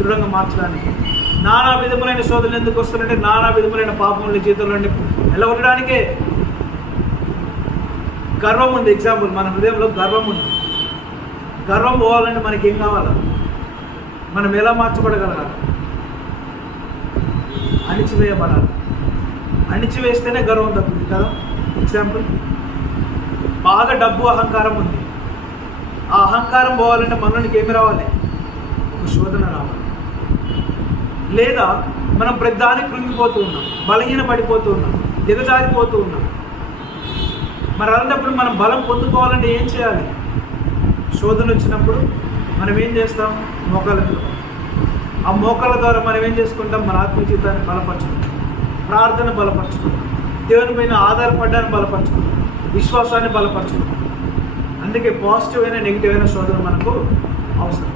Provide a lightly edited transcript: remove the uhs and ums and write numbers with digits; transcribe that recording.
దృఢంగా మార్చడానికి. నానా విధములైన శోధనలు ఎందుకు వస్తున్నాయంటే నానా విధములైన పాపముల జీవితంలో ఎలా ఉండడానికే. గర్వం ఉంది. ఎగ్జాంపుల్, మన హృదయంలో గర్వం ఉంది. గర్వం పోవాలంటే మనకి ఏం కావాలి? మనం ఎలా మార్చబడగలగాలి? అణిచివేయబడాలి. అణిచివేస్తేనే గర్వం తగ్గుతుంది కదా. ఎగ్జాంపుల్, బాగా డబ్బు అహంకారం ఉంది. ఆ అహంకారం పోవాలంటే మనలోనికి ఏమి రావాలి? ఒక శోధన రావాలి. లేదా మనం ప్రతిదానికి కృంగిపోతూ ఉన్నాం, బలహీన పడిపోతూ ఉన్నాం, దిగజారిపోతూ ఉన్నాం. మరి అలాంటప్పుడు మనం బలం పొందుకోవాలంటే ఏం చేయాలి? శోధన వచ్చినప్పుడు మనం ఏం చేస్తాం? మోకాళ్ళ ఆ మోకాళ్ళ ద్వారా మనం ఏం చేసుకుంటాం? మన ఆత్మీయ జీవితాన్ని బలపరచుకుంటాం, ప్రార్థన బలపరచుకుంటాం, దేవుని పైన ఆధారపడ్డాన్ని బలపరచుకుంటాం, విశ్వాసాన్ని బలపరచుకుంటాం. అందుకే పాజిటివ్ అయిన నెగిటివ్ అయిన శోధన మనకు అవసరం.